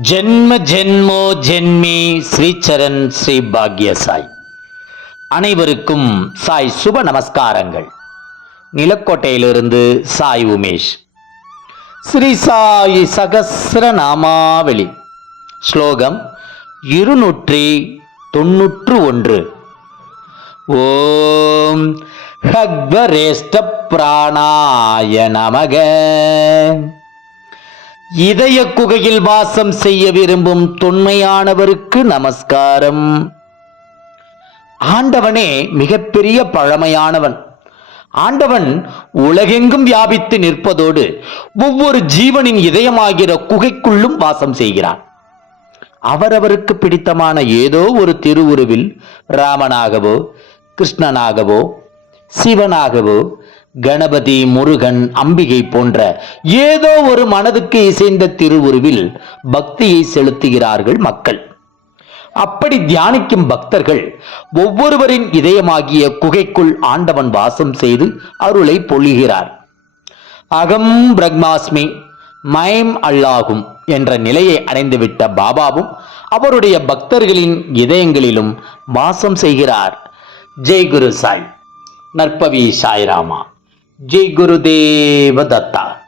ஜென்ம ஜென்மோ ஜென்மி ஸ்ரீச்சரண் ஸ்ரீ பாக்ய சாய் அனைவருக்கும் சாய் சுப நமஸ்காரங்கள். நிலக்கோட்டையிலிருந்து சாய் உமேஷ். ஸ்ரீ சாய் சகசிர நாமாவளி. ஸ்லோகம் இருநூற்றி தொன்னூற்று ஒன்று. ஓம் ஹக்வரேஷ்ட பிராணாய நமக. இதய குகையில் வாசம் செய்ய விரும்பும் தொன்மையானவருக்கு நமஸ்காரம். ஆண்டவனே மிகப்பெரிய பழமையானவன். ஆண்டவன் உலகெங்கும் வியாபித்து நிற்பதோடு ஒவ்வொரு ஜீவனின் இதயமாகிற குகைக்குள்ளும் வாசம் செய்கிறான். அவரவருக்கு பிடித்தமான ஏதோ ஒரு திருவுருவில் ராமனாகவோ கிருஷ்ணனாகவோ சிவனாகவோ கணபதி முருகன் அம்பிகை போன்ற ஏதோ ஒரு மனதுக்கு இசைந்த திருவுருவில் பக்தியை செலுத்துகிறார்கள் மக்கள். அப்படி தியானிக்கும் பக்தர்கள் ஒவ்வொருவரின் இதயமாகிய குகைக்குள் ஆண்டவன் வாசம் செய்து அருளை பொழிகிறார். அகம் பிரக்மாஸ்மி மயம் அல்லாகும் என்ற நிலையை அடைந்துவிட்ட பாபாவும் அவருடைய பக்தர்களின் இதயங்களிலும் வாசம் செய்கிறார். ஜெய் குரு சாய். நற்பவி சாய்ராமா. જય ગુરુદેવ દત્તા.